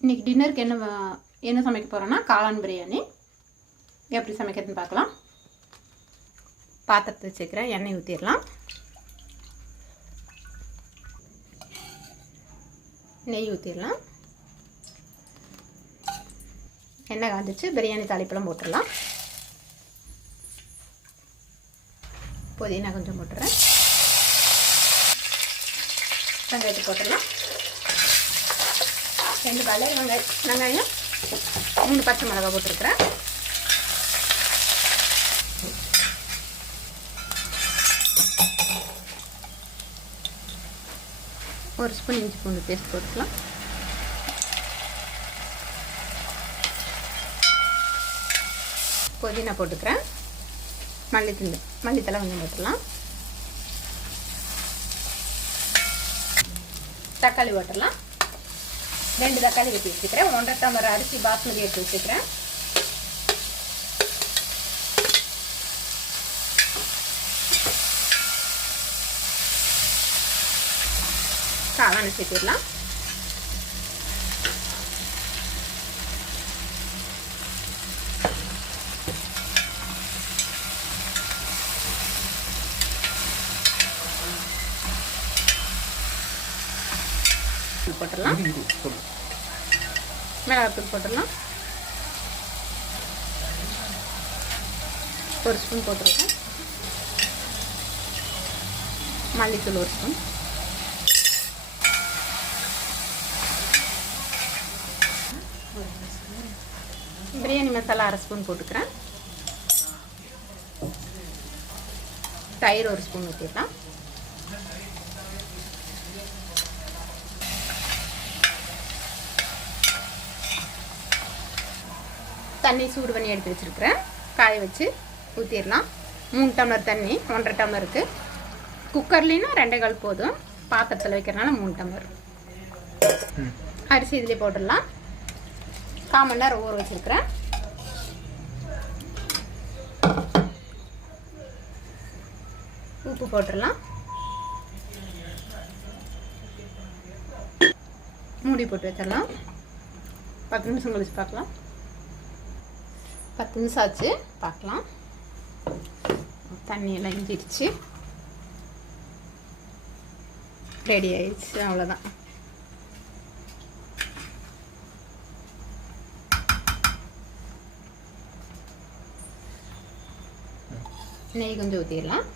இன்றைக்கி டின்னருக்கு என்ன சமைக்க போகிறோன்னா காளான் பிரியாணி. எப்படி சமைக்கிறதுன்னு பார்க்கலாம். பாத்திரத்தை வச்சுக்கிறேன், எண்ணெய் ஊற்றிடலாம். நெய் ஊற்றிடலாம். எண்ணெய் காய்ஞ்சிச்சு, பிரியாணி தாளிப்பெல்லாம் போட்டுடலாம். புதினா கொஞ்சம் போட்டுறேன். வெங்காயத்தை போட்டுடலாம். 2 பல்லு வெங்காயம் 3 பச்சை மிளகாய் போட்டிருக்கிறேன். ஒரு ஸ்பூன் இஞ்சி பூண்டு பேஸ்ட் போட்டுக்கலாம். புதினா போட்டுக்கிறேன். மல்லித்தலை கொஞ்சம் போட்டுடலாம். தக்காளி போட்டுடலாம். 2 தக்காளி வெட்டி வச்சுக்கிறேன். 1.5 டம்ளர் அரிசி பாஸ்மதி எடுத்து வச்சுக்கிறேன். காளானை சேர்த்துடலாம். போட்டுடலாம். மிளகாத்தூள் போட்டுடலாம். 1 ஸ்பூன் போட்டிருக்கேன். மல்லித்தூள் 1 ஸ்பூன். பிரியாணி மசாலா 1/2 ஸ்பூன் போட்டுக்கிறேன். தயிர் 1 ஸ்பூன் ஊற்றிடலாம். தண்ணி சூடு பண்ணி எடுத்து வச்சுருக்கிறேன். காய வச்சு ஊற்றிடலாம். 3 டம்ளர் தண்ணி, 1.5 டம்ளருக்கு. குக்கர்லேன்னா 2 கால் போதும். பாத்திரத்தில் வைக்கிறனால 3 டம்ளர். அரிசி இதிலே போட்டுடலாம். 1/4 மணி நேரம் ஊற வச்சுருக்கிறேன். உப்பு போட்டுடலாம். மூடி போட்டு வச்சிடலாம். 10 நிமிஷம் கழிச்சு பார்க்கலாம். 10 நிமிஷம் ஆச்சு, பார்க்கலாம். தண்ணியெல்லாம் இஞ்சிடுச்சு, ரெடி ஆயிடுச்சு. அவ்வளோதான். நெய் கொஞ்சம் ஊற்றிடலாம்.